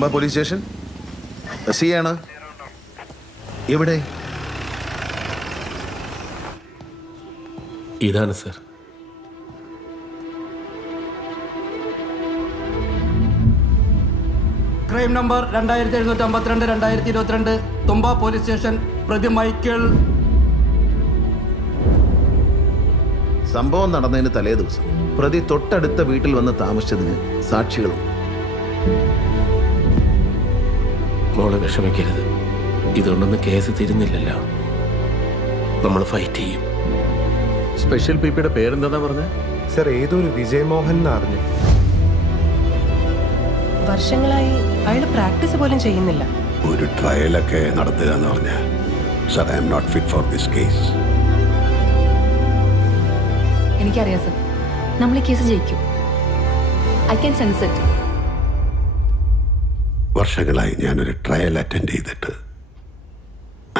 തുമ്പ police station ആണ് എവിടെ? ഇതാണ് സർ. ക്രൈം നമ്പർ 2752/2022 തുമ്പ പോലീസ് സ്റ്റേഷൻ. പ്രതി മൈക്കിൾ. സംഭവം നടന്നതിന് തലേ ദിവസം പ്രതി തൊട്ടടുത്ത വീട്ടിൽ വന്ന് താമസിച്ചതിന് സാക്ഷികളുണ്ട്. മോളെ വിഷമിക്കരുത്. ഇതുകൊണ്ടൊന്നും കേസ് തീരുന്നില്ലല്ലോ. നമ്മൾ ഫൈറ്റ് ചെയ്യും. സ്പെഷ്യൽ പിപിയുടെ പേരെന്താ പറഞ്ഞ? സർ, ഏതൊരു വിജയമോഹൻ എന്നറിഞ്ഞു. വർഷങ്ങളായി അയാൾ പ്രാക്ടീസ് പോലും ചെയ്യുന്നില്ല. ഒരു ട്രയലൊക്കെ നടത്തുക എന്ന് പറഞ്ഞ sir, I'm not fit for this case. എനിക്കറിയാം സർ, നമ്മൾ ഈ കേസ് ജയിക്കും. I can sense it. വർഷങ്ങളായി ഞാനൊരു ട്രയൽ അറ്റൻഡ് ചെയ്തിട്ട്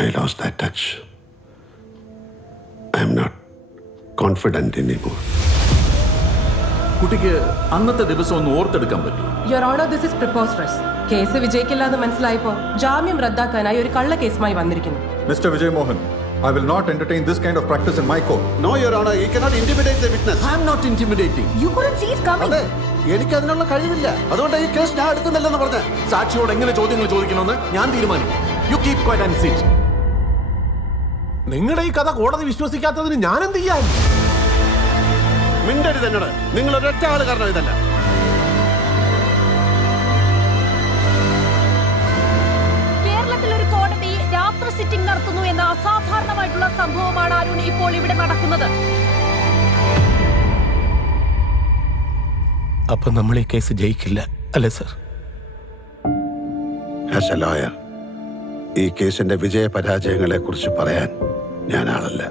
I lost that touch. I'm not confident anymore. കുട്ടിക്ക് അന്നത്തെ ദിവസം ഒന്ന് ഓർത്തെടുക്കാൻ പറ്റും. Your honour, this is preposterous. Case വിജയിക്കില്ല എന്ന് മനസ്സിലായപ്പോൾ ജാമ്യം റദ്ദാക്കാനായി ഒരു കള്ള കേസുമായി വന്നിരിക്കുന്നു. Mr. Vijay Mohan, I will not entertain this kind of practice in my court. No, Your Honor, you cannot intimidate the witness. I am not intimidating. You couldn't see it coming. അതെ, എനിക്ക് അതിനുള്ള കഴിവില്ല. അതുകൊണ്ട് ഈ case ഞാൻ എടുക്കുന്നില്ലെന്ന് പറഞ്ഞ. സാക്ഷിയോട് എങ്ങനെ ചോദ്യങ്ങൾ ചോദിക്കണമെന്ന് ഞാൻ തീരുമാനിക്കും. You keep quiet and sit. നിങ്ങളുടെ ഈ കഥ കോടതി വിശ്വസിക്കാത്തതിന് ഞാൻ എന്ത് ചെയ്യാൻ? മിണ്ടരുത് എന്നോട്. നിങ്ങൾ ഒരൊറ്റ ആള് കാരണം ഇതല്ല. കേരളത്തിൽ ഒരു കോടതി രാത്രി സിറ്റിംഗ് നടത്തുന്നു എന്ന അസാധാരണമായിട്ടുള്ള സംഭവമാണ് അരുൺ ഇപ്പോൾ ഇവിടെ നടക്കുന്നത്. അപ്പൊ നമ്മൾ ഈ കേസ് ജയിക്കില്ല അല്ലേ സർ? ആസ് എ ലോയർ, ഈ കേസിന്റെ വിജയ പരാജയങ്ങളെ കുറിച്ച് പറയാൻ ഞാൻ ആളല്ല.